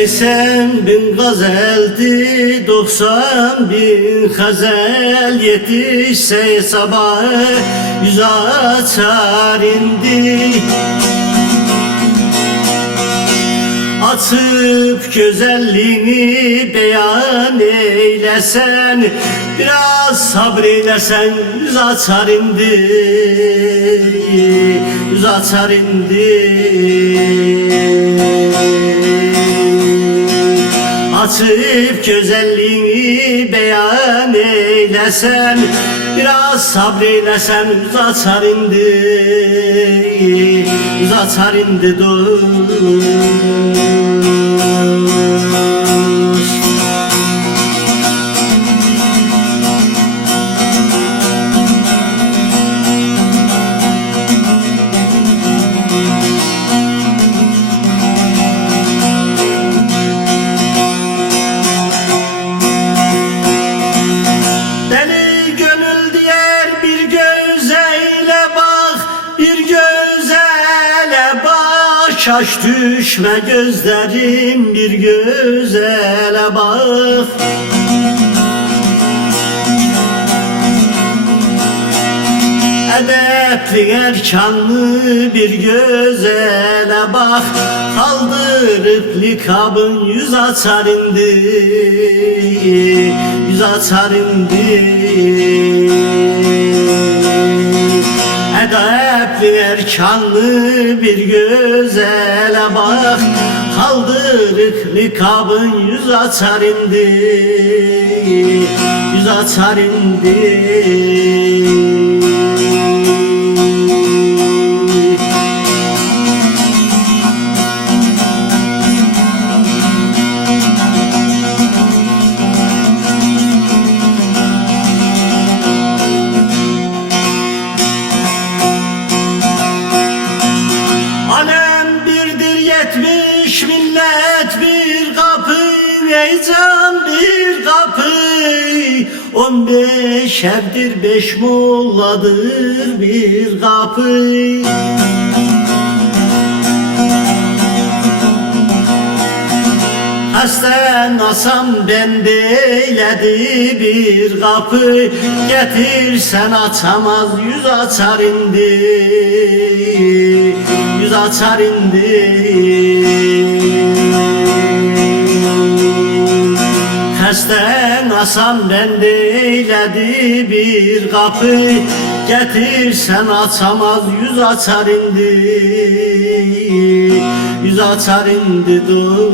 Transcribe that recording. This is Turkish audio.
80.000 gazeldi, 90.000 hazel, yetişse sabahı yüz açar indi. Açıp güzelliğini beyan eylesen, biraz sabreylesen yüz açar indi, yüz açar indi. Açıp güzelliğini beyan eylesen, biraz sabreylesen yüz açar indi, yüz açar indi dost. Şaş düşme gözlerim, bir gözele bak. Edepli erkanlı bir gözele bak. Kaldırıp likabın yüz açar indi, yüz açar indi. Edepli erkanlı bir gözele bak. Kaldırık likabın yüz açar indi, yüz açar indi. Millet bir kapı, heyecan bir kapı. 15 evdir 5 molladır bir kapı. Hasten asam bende eyledi bir kapı. Getirsen açamaz yüz açar indi, yüz açar indi. Hasten asam bende eyledi bir kapı. Getirsen açamaz yüz açar indi, yüz açar indi dur.